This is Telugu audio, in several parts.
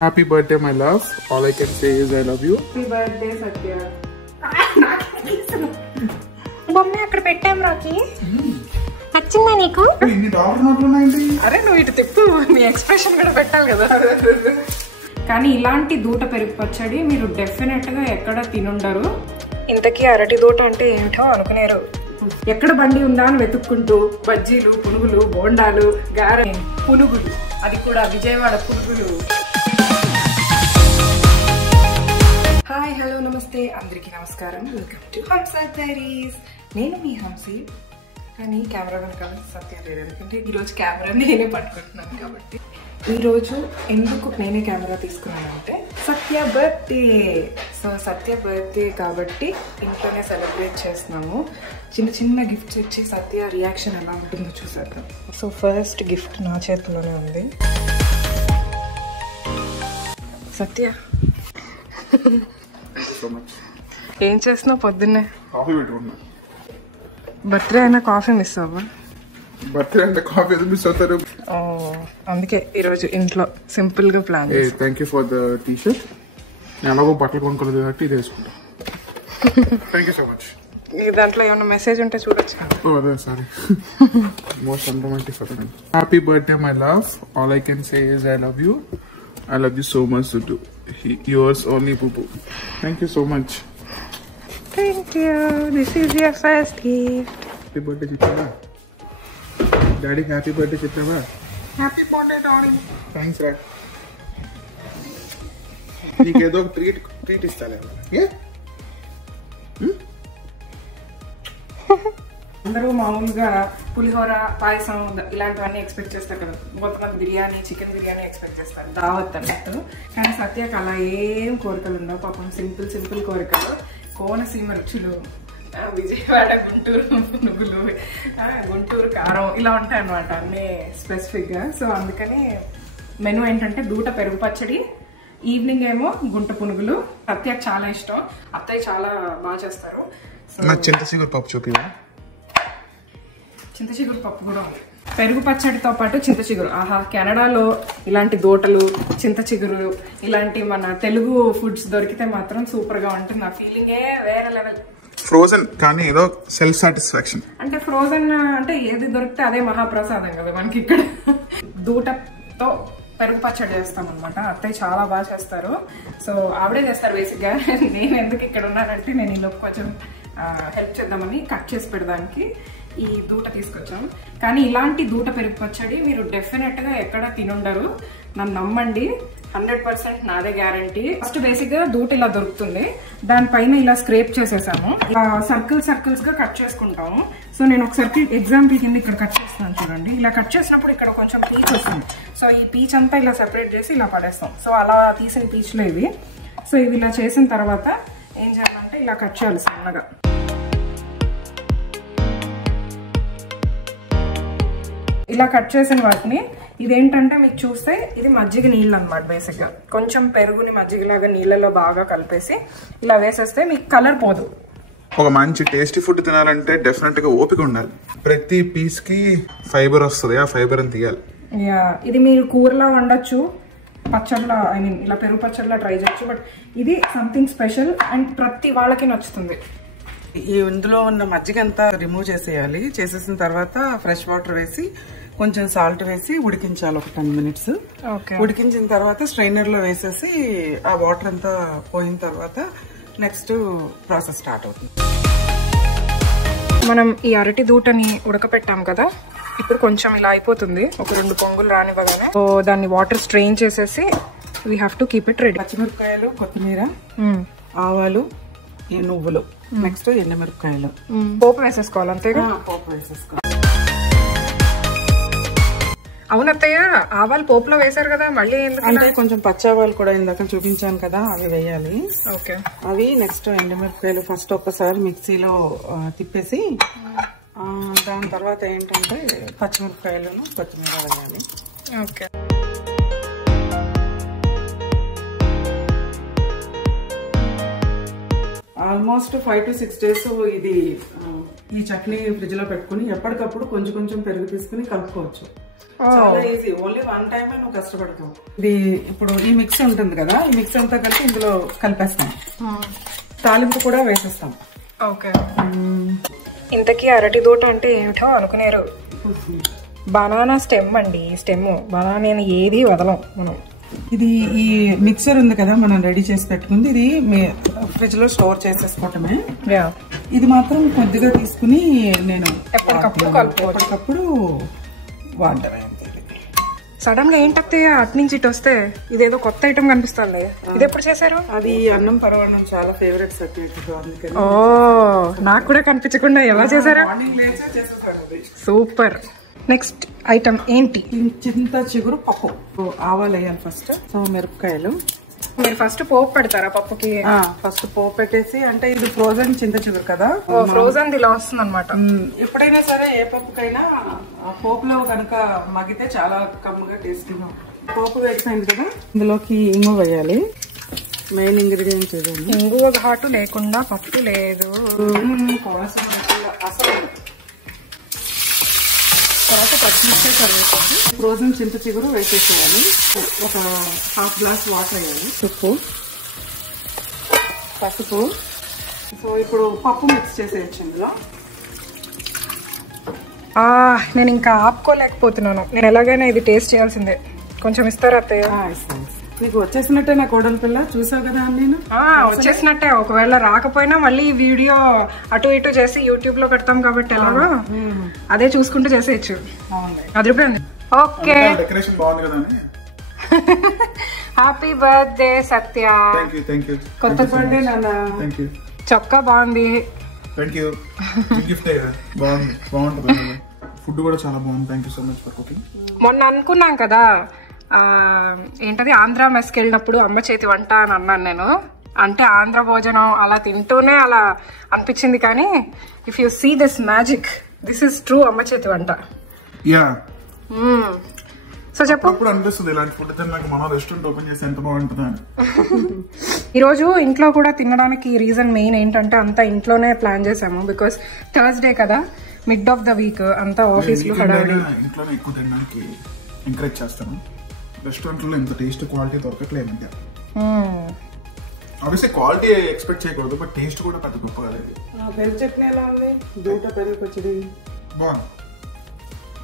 Happy birthday, my love. All I can say is I love you. Happy birthday, Satya. బొమ్మ అక్కడ పెట్టాం రాకి. నచ్చిందా నీకు? ఇన్ని డాలర్ నోట్లు ఉన్నాయండి. అరే నువ్వు ఇటు తిప్పు, నీ ఎక్స్ప్రెషన్ కూడా పెట్టాలి కదా. కానీ ఇలాంటి దూట పెరుగు పచ్చడి మీరు డెఫినెట్ గా ఎక్కడ తినుండరు. ఇంతకీ అరటి దూట అంటే ఏమిటో అనుకునేరు. ఎక్కడ బండి ఉందా అని వెతుక్కుంటూ బజ్జీలు, పునుగులు, బోండాలు, గారె, పునుగులు, అది కూడా విజయవాడ పునుగులు. హాయ్, హలో, నమస్తే, అందరికీ నమస్కారం. Welcome to Hamsa diaries. నేను మీ హంసి. కానీ కెమెరా వెనకాల సత్య లేదు, ఎందుకంటే ఈరోజు కెమెరా నేనే పట్టుకుంటున్నాను కాబట్టి. ఈరోజు ఎందుకు నేనే కెమెరా తీసుకున్నానంటే సత్య బర్త్డే. సో సత్య బర్త్డే కాబట్టి ఇంట్లోనే సెలబ్రేట్ చేస్తున్నాము. చిన్న చిన్న గిఫ్ట్స్ ఇచ్చి సత్య రియాక్షన్ ఎలా ఉంటుందో చూసాక. సో ఫస్ట్ గిఫ్ట్ నా చేతిలోనే ఉంది. సత్య ఏం చేస్తున్నావు పొద్దున్నే? కాఫీ పెట్టుకున్నా. బర్త్డే అయినా కాఫీ మిస్ అవ్వా? బర్త్డే అంటే కాఫీ ఎందుకు మిస్ అవుతారు? అందుకే ఈరోజు ఇంట్లో సింపుల్ గా plan. Thank you for the T shirt. నేను ఎలాగో బట్టలు కొనుక్కోలేదు కాబట్టి ఇది వేసుకుంటా. Thank you so much. దాంట్లో ఏమైనా మెసేజ్ ఉంటే చూడొచ్చు. అదే sorry. Most unromantic for me. Happy birthday my love. All I can say is I love you. I love you so much, Sudu. Yours only, Boo. Thank you so much. Thank you. This is your first gift. Happy birthday, Chitra. Daddy, happy birthday, Chitra. Happy birthday, Daddy. Thanks, Rat. నీకు ఏదో ఒక ట్రీట్ ఇస్తాలే. అందరూ మామూలుగా పులిహోర, పాయసం ఇలాంటివన్నీ ఎక్స్పెక్ట్ చేస్తారు కదా. కొంతమంది బిర్యానీ, చికెన్ బిర్యానీ ఎక్స్పెక్ట్ చేస్తారు దావత్ అన్నట్టు. కానీ సత్యకు అలా ఏం కోరికలు ఉండవు. పాపం సింపుల్ కోరికలు. కోనసీమ రుచులు, విజయవాడ గుంటూరు పునుగులు, గుంటూరు కారం ఇలా ఉంటాయి అన్నమాట అన్నీ స్పెసిఫిక్ గా. సో అందుకని మెనూ ఏంటంటే దూట పెరుగు పచ్చడి, ఈవినింగ్ ఏమో గుంట పునుగులు. సత్యకు చాలా ఇష్టం. అత్తయ్య చాలా బాగా చేస్తారు. చింతచిగురు పప్పు చూపివా? చింతచిగురు పప్పు కూడా ఉంది. పెరుగు పచ్చడితో పాటు చింతచిగురు. ఆహా, కెనడాలో ఇలాంటి దోటలు, చింతచిగురు, ఇలాంటి మన తెలుగు ఫుడ్స్ దొరికితే మాత్రం సూపర్ గా ఉంటుంది. నా ఫీలింగే వేరే లెవెల్. ఫ్రోజన్ కానీ ఏదో సెల్ఫ్ సాటిస్ఫాక్షన్. అంటే ఫ్రోజన్ అంటే ఏది దొరికితే అదే మహాప్రసాదం కదా మనకి. ఇక్కడ దూటతో పెరుగు పచ్చడి చేస్తాం అనమాట. అత్తయ్య చాలా బాగా చేస్తారు. సో ఆవిడే చేస్తారు బేసిక్ గా. నేను ఎందుకు ఇక్కడ ఉన్నానంటే నేను ఈ లోపు కొంచెం హెల్ప్ చేద్దామని కట్ చేసి పెడదానికి ఈ దూట తీసుకొచ్చాం. కానీ ఇలాంటి దూట పెరుగు పచ్చడి మీరు డెఫినెట్ గా ఎక్కడ తినుండరు. నన్ను నమ్మండి, 100% నాదే గ్యారంటీ. ఫస్ట్ బేసిక్ గా దూట ఇలా దొరుకుతుంది. దానిపైన ఇలా స్క్రేప్ చేసేసాము. సర్కిల్స్ గా కట్ చేసుకుంటాము. సో నేను ఒక సర్కిల్ ఎగ్జాంపుల్ కింద ఇక్కడ కట్ చేస్తున్నాను చూడండి. ఇలా కట్ చేసినప్పుడు ఇక్కడ కొంచెం పీచ్ వస్తుంది. సో ఈ పీచ్ అంతా ఇలా సెపరేట్ చేసి ఇలా పడేస్తాం. సో అలా తీసిన పీచ్లో ఇవి. సో ఇవి ఇలా చేసిన తర్వాత ఏం చేయాలంటే ఇలా కట్ చేయాలి సన్నగా. ఇలా కట్ చేసిన వాటిని ఇదేంటంటే మీకు చూస్తే ఇది మజ్జిగ నీళ్ళు అనమాట. బేసిక్ గా కొంచెం పెరుగుని మజ్జిగలాగా నీళ్ళలో బాగా కలిపేసి ఇలా వేసేస్తే మీకు కలర్ పోదు. ఒక మంచి టేస్టీ ఫుడ్ తినాలంటే డెఫినెట్ గా ఓపిక ఉండాలి. ప్రతి పీస్ కి ఫైబర్ వస్తుంది, ఆ ఫైబర్ అని తీయాలి. ఇది మీరు కూరలా వండొచ్చు, పచ్చడిలా, ఐ మీన్ ఇలా పెరుగు పచ్చడిలా ట్రై చేయొచ్చు. బట్ ఇది సంథింగ్ స్పెషల్ అండ్ ప్రతి వాళ్ళకి నచ్చుతుంది. ఇందులో ఉన్న మజ్జిగ అంతా రిమూవ్ చేసేయాలి. చేసేసిన తర్వాత ఫ్రెష్ వాటర్ వేసి కొంచెం సాల్ట్ వేసి ఉడికించాలి ఒక 10 minutes. ఉడికించిన తర్వాత స్ట్రైనర్ లో వేసేసి ఆ వాటర్ అంతా పోయిన తర్వాత నెక్స్ట్ ప్రాసెస్ స్టార్ట్ అవుతుంది. మనం ఈ అరటి దూటని ఉడకపెట్టాం కదా, ఇప్పుడు కొంచెం ఇలా అయిపోతుంది. ఒక 2 పొంగులు రానివ్వగానే సో దాన్ని వాటర్ స్ట్రెయిన్ చేసేసి we have to keep it ready. పచ్చిమిరపకాయలు, కొత్తిమీర, ఆవాలు, నువ్వులు, నెక్స్ట్ ఎండుమిరపకాయలు పోపు వేసేసుకోవాలి. అంతేగా? పోపు వేసేసుకోవాలి. అవునత్తయ్య, ఆవాలు పోపులో వేసారు కదా, మళ్ళీ అంటే కొంచెం పచ్చావాలు కూడా ఇందాక చూపించాను కదా, అవి వేయాలి. ఓకే. అవి నెక్స్ట్ ఎండుమిరపకాయలు ఫస్ట్ ఒక్కసారి మిక్సీలో తిప్పేసి దాని తర్వాత ఏంటంటే పచ్చిమిరపకాయలను, కొత్తిమీర వేయాలి. ఓకే. ఆల్మోస్ట్ 5 to 6 days ఇది ఈ చట్నీ ఫ్రిడ్జ్ లో పెట్టుకుని ఎప్పటికప్పుడు కొంచెం పెరుగు తీసుకుని కలుపుకోవచ్చు. చాలా ఈజీ. ఓన్లీ 1 టైం నువ్వు కష్టపడతావు. ఇది ఇప్పుడు ఈ మిక్స్ ఉంటుంది కదా, ఈ మిక్స్ అంతా కలిపి ఇందులో కలిపేస్తాం. తాలింపు కూడా వేసేస్తాం. ఓకే. ఇంతకీ అరటి దూట అంటే ఏమిటో అనుకునేరు. బనానా స్టెమ్ అండి. స్టెమ్ బనానా ఏది వదలం మనం. ఇది ఈ మిక్సర్ ఉంది కదా మనం రెడీ చేసి పెట్టుకుంది, ఇది ఫ్రిడ్జ్ లో స్టోర్ చేసేసుకోవటమే. ఇది మాత్రం కొద్దిగా తీసుకుని నేను ఎప్పటికప్పుడు వాడటమే. సడన్ గా ఏంటంటే అటు నుంచి ఇటు వస్తే ఇదేదో కొత్త ఐటమ్ కనిపిస్తుంది. ఇది ఎప్పుడు చేశారు? అది అన్నం పరవన్నం చాలా ఫేవరెట్ సబ్జెక్ట్, అందుకని. ఓ, నాకు కూడా కనిపించకుండా ఎలా చేశారా? సూపర్. నెక్స్ట్ ఐటమ్ ఏంటి? చింత చిగురు పప్పు. ఆవాలు వేయాలి ఫస్ట్. మిరపకాయలు. మీరు ఫస్ట్ పోపు పెడతారా పప్పుకి? ఫస్ట్ పోపు పెట్టేసి, అంటే ఇది ఫ్రోజన్ చింత చిగురు కదా, ఫ్రోజన్ ఇలా వస్తుంది అనమాట. ఎప్పుడైనా సరే ఏ పప్పుకైనా పోపులో కనుక మగ్గితే చాలా కమ్మగా టేస్టీగా. పోపు వేసిపోయింది కదా, ఇందులోకి ఇంగు వేయాలి. మెయిన్ ఇంగ్రీడియంట్స్ ఏదైనా. ఇంగువ ఘాటు లేకుండా పప్పు లేదు అసలు. తర్వాత పచ్చిమిర్చి కరివేపాకు, ఫ్రోజన్ చింత చిగురు వేసేసేయాలి. ఒక 1/2 గ్లాస్ వాటర్ వేయాలి. పసుపు. సో ఇప్పుడు పప్పు మిక్స్ చేసేయచ్చు ఇందులో. నేను ఇంకా ఆపుకోలేకపోతున్నాను. నేను ఎలాగైనా ఇది టేస్ట్ చేయాల్సిందే. కొంచెం ఇస్తారా అత్తయ్య? ఇస్తాను. నీకు వచ్చేసినట్టే నా కోడలి పిల్ల, చూసావు కదా నేను. వచ్చేసినట్టే. ఒకవేళ రాకపోయినా మళ్ళీ ఈ వీడియో అటు ఇటు చేసి యూట్యూబ్ లో పెడతాం కాబట్టి ఎలాగో అదే చూసుకుంటూ చేసేయచ్చు. అదిరిపోయింది. ఓకే. హ్యాపీ బర్త్డే సత్య. కొత్త బర్త్డే నాన్న. చొక్కా బాగుంది. ఫుడ్ కూడా చాలా బాగుంది. Thank you so much for cooking. మొన్న అనుకున్నాం కదా ఏంటది ఆంధ్ర మెస్కి వెళ్ళినప్పుడు అమ్మ చేతి వంట అని అన్నాను నేను. అంటే ఆంధ్ర భోజనం అలా తింటూనే అలా అనిపించింది. కానీ if you see this magic, this is true అమ్మ చేతి వంట. సో చెప్పు. అనిపిస్తుంది ఇలాంటి ఫుడ్ తిన్నాక మనం రెస్టారెంట్ ఓపెన్ చేసి ఎంత బాగుంటుందని. ఈరోజు ఇంట్లో కూడా తినడానికి రీజన్ మెయిన్ ఏంటంటే అంతా ఇంట్లోనే ప్లాన్ చేసాము. బికాస్ థర్స్డే కదా, మిడ్ ఆఫ్ ద వీక్, అంతా ఆఫీస్ లో హడావిడి. ఇంట్లోనే ఎక్కువ తినడానికి ఎంకరేజ్ చేస్తాను. రెస్టారెంట్ లో ఇంత టేస్ట్ క్వాలిటీ దొరకట్లేదు. ఆబ్వియస్లీ క్వాలిటీ ఎక్స్పెక్ట్ చేయకూడదు, బట్ టేస్ట్ కూడా పెద్ద గొప్ప కదా. పెరుగు చట్నీ ఎలా ఉంది? దూట పెరుగు పచ్చడి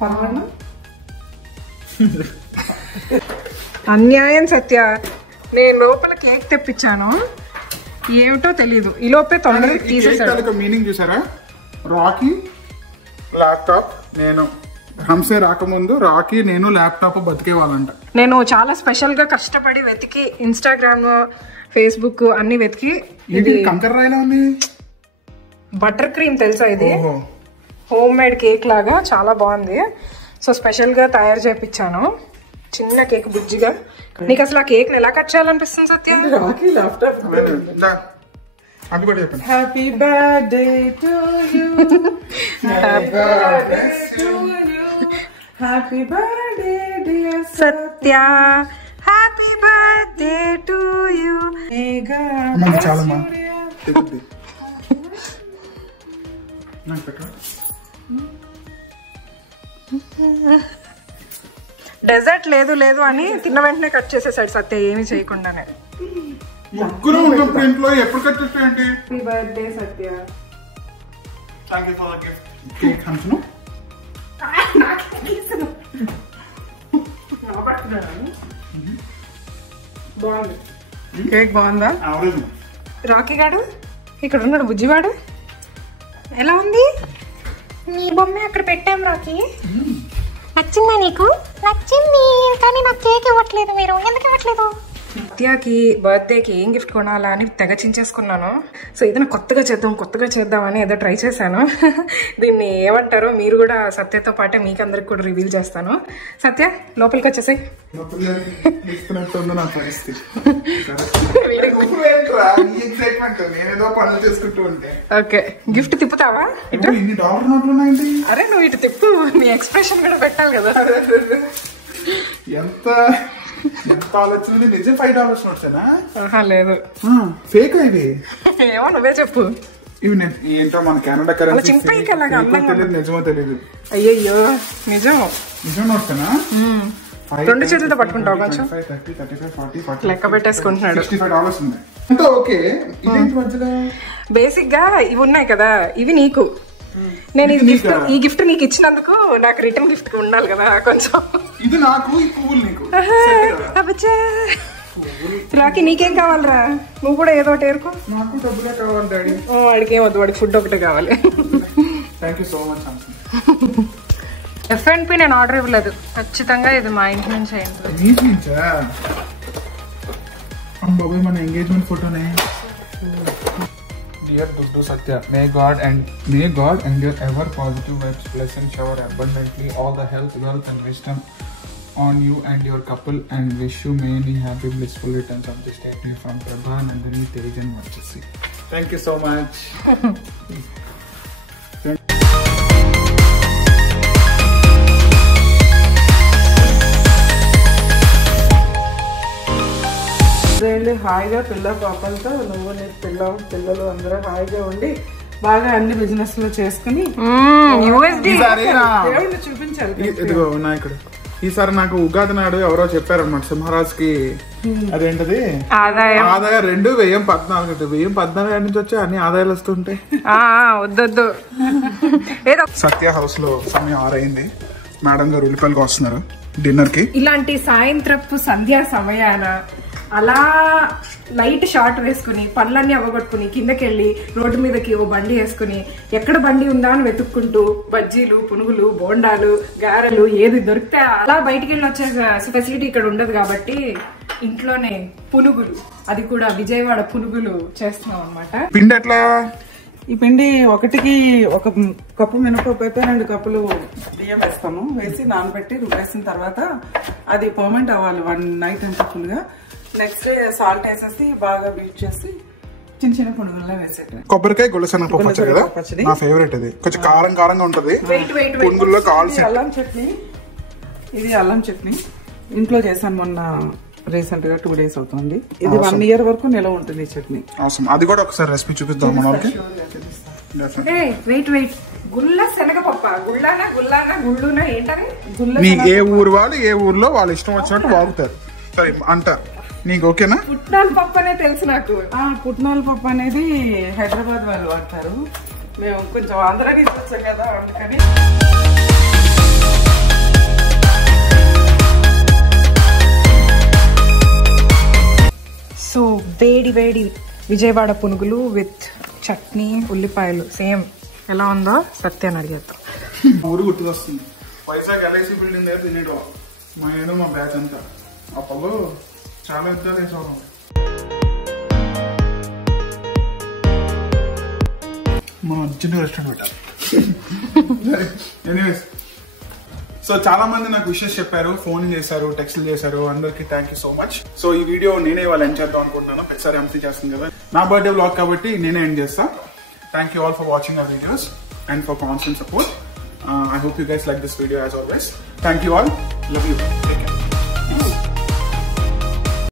బాగుంది. అన్యాయం సత్య. నేను లోపల కేక్ తెప్పించాను, ఏమిటో తెలీదు. ఈ లోపే తొందరగా తీసేసాడు. మీనింగ్ చూసారా? రాకీ ల్యాప్టాప్, నేను హంసే రాకముందు రాకీ నేను ల్యాప్టాప్ బతికే వాళ్ళంట. నేను చాలా స్పెషల్ గా కష్టపడి వెతికి ఇన్స్టాగ్రామ్, ఫేస్బుక్ అన్ని వెతికి. ఇది కంకర రాయిలా ఉంది. బటర్ క్రీమ్ తెలుసా? ఇది హోమ్ మేడ్ కేక్ లాగా చాలా బాగుంది. సో స్పెషల్ గా తయారు చేయించాను. చిన్న కేక్ బుజ్జిగా. నీకు అసలు ఆ కేక్ ఎలా కట్ చేయాలనిపిస్తుంది Satya? Happy birthday to you, happy birthday to you, happy birthday dear Satya, happy birthday to you. చాలా డెజర్ట్ లేదు లేదు అని తిన్న వెంటనే కట్ చేసేసాడు సత్య, ఏమి చేయకుండానే. ముగ్గురు ఉన్నప్పుడు ఇంట్లో ఎప్పుడు కట్ చేస్తాయండి? Happy birthday Satya. Thank you for the gift. Cake హంసను బాగుంది. కేక్ బాగుందా? రాకీ గాడు ఇక్కడ ఉన్నాడు, బుజ్జివాడు. ఎలా ఉంది? నీ బొమ్మ అక్కడ పెట్టాం రాకీ. నచ్చిందా నీకు? నచ్చింది, కానీ నాకు కేక్ ఇవ్వట్లేదు. మీరు ఎందుకు ఇవ్వట్లేదు? సత్యాకి బర్త్డేకి ఏం గిఫ్ట్ కొనాలా అని తెగ చించేసుకున్నాను. సో ఏదైనా కొత్తగా చేద్దామని ఏదో ట్రై చేశాను. దీన్ని ఏమంటారో మీరు కూడా సత్యతో పాటే మీకు అందరికి కూడా రివీల్ చేస్తాను. సత్య లోపలికి వచ్చేసాయి. ఓకే, గిఫ్ట్ తిప్పుతావా? అరే నువ్వు ఇటు తిప్పు, నీ ఎక్స్ప్రెషన్ కూడా పెట్టాలి కదా. ఎంత ఆలోచన? నిజం $5 నోట్సేనా? లేదు, ఫేక్ ఇది. ఏమో నువ్వే చెప్పు. ఇవి ఏంటో మన కెనడా కరెన్సీ తెలియదు, నిజమో తెలియదు. అయ్యయ్యో నిజం వస్తానా? 2 చేతులతో పట్టుకుంటావు కొంచెం లెక్క పెట్టేసుకుంటున్నాడు. $65 ఉంది. ఓకే, బేసిక్ గా ఇవి ఉన్నాయి కదా, ఇవి నీకు. నేను ఈ గిఫ్ట్ నీకు ఇచ్చినందుకు నాకు రిటర్న్ గిఫ్ట్ ఉండాలి కదా కొంచెం. ఇది నాకు, ఈ పువ్వులు నీకు. రాకి నీకేం కావాలరా? నువ్వు కూడా ఏదో ఒకటి ఏరుకో. నాకు డబ్బులే కావాలి డాడీ. వాడికి ఏమొద్దు, వాడికి ఫుడ్ ఒకటే కావాలి. Thank you so much. F&P నేను ఆర్డర్ ఇవ్వలేదు, ఖచ్చితంగా ఇది మా ఇంటి నుంచి అయింది. బాబాయ్ మన engagement ఫోటోనే. Dear Duddu Satya, may God and your ever positive vibes bless and shower abundantly all the health, wealth and wisdom on you and your couple, and wish you many happy blissful returns of this day from Prabha, Nandini, Tej and Varchasi. Thank you so much. హాయిగా పిల్ల పాపలతో నువ్వు నీ పిల్లలు అందరూ హాయిగా ఉండి బాగా అన్ని బిజినెస్ లో చేసుకుని చూపించాలి. ఇదిగో వినాయకుడు. ఈసారి నాకు ఉగాది నాడు ఎవరో చెప్పారన్నమాట, సింహరాజ్ కి అదేంటది ఆదాయం 2014. 2014 నుంచి వచ్చి అన్ని ఆదాయాలు వస్తుంటాయి. వద్దొద్దు. సత్య హౌస్ లో సమయం 6 అయింది. మేడం గారు ఉల్లిపాయలకు వస్తున్నారు డిన్నర్ కి. ఇలాంటి సాయంత్రపు సంధ్యా సమయాన అలా లైట్ షార్ట్ వేసుకుని పనులన్నీ అవ్వగొట్టుకుని కిందకెళ్ళి రోడ్డు మీదకి ఓ బండి వేసుకుని ఎక్కడ బండి ఉందా అని వెతుక్కుంటూ బజ్జీలు, పునుగులు, బోండాలు, గారెలు ఏది దొరికితే అలా బయటికి వెళ్ళి వచ్చే ఫెసిలిటీ ఇక్కడ ఉండదు కాబట్టి ఇంట్లోనే పునుగులు, అది కూడా విజయవాడ పునుగులు చేస్తున్నాం అన్నమాట. పిండి ఎట్లా? ఈ పిండి ఒకటికి 1 కప్పు మినపప్పు అయితే 2 కప్పులు బియ్యం వేస్తాము. వేసి నానబెట్టి రుబ్బేసిన తర్వాత అది పర్మనెంట్ అవ్వాలి 1 నైట్ అంతా ఫుల్ గా. నెక్స్ట్ డే సాల్ట్ వేసేసి బాగా బీట్ చేసి చిన్న చిన్న పునుగుల్లో వేసేట. కొబ్బరికాయ గులసెనగపప్పు పచ్చడి కదా నా ఫేవరెట్. అది కొంచెం కారంగా ఉంటది. పునుగుల్లో కావాల్సిన అల్లం చట్నీ. ఇది అల్లం చట్నీ ఇంట్లో చేశాను మొన్న రీసెంట్ గా 2 days అవుతుంది. ఇది 1 year వరకు నిలవ ఉంటుంది ఈ చట్నీ. అది కూడా ఒకసారి రెసిపీ చూపిద్దాం మనకి. వెయిట్ గుల్ల శనగపప్ప గుళ్ళునా ఏంటని ఏ ఊరు వాళ్ళు ఏ ఊర్లో వాళ్ళు ఇష్టం వచ్చినట్టు వాగుతారు. సరే అంటారు. నీకు ఓకేనా? పుట్నాల పప్పు అనే తెలుసు నాకు. పుట్నాల పప్పు అనేది హైదరాబాద్ వాళ్ళు వాడతారు. మేము కొంచెం ఆంధ్ర నుంచి వచ్చాం కదా అందుకని. సో వేడి విజయవాడ పునుగులు విత్ చట్నీ, ఉల్లిపాయలు సేమ్ ఎలా ఉందో సత్యాన్ని అడిగేద్దాం. ఊరు గుర్తుకొస్తుంది. వైజాగ్ LIC బిల్డింగ్ దగ్గర తినేడు మా బ్యాచ్ అంతా. అప్పుడు చాలా యుద్ధాలు వేసేవాళ్ళం. మనం చిన్న రెస్టారెంట్ పెట్టాలి. ఎనీవేస్, సో చాలా మంది నాకు విషెస్ చెప్పారు, ఫోన్ చేశారు, టెక్స్ట్లు చేశారు. అందరికి thank you so much. So ఈ వీడియో నేనే వాళ్ళు ఎండ్ చేద్దాం అనుకుంటున్నాను. ప్రతిసారి ఎంసీ చేస్తుంది కదా, నా బర్త్డే వ్లాగ్ కాబట్టి నేనే ఎండ్ చేస్తా. Thank you all for watching our videos and for constant support. I hope you guys like this video as always. Thank you all. Love you.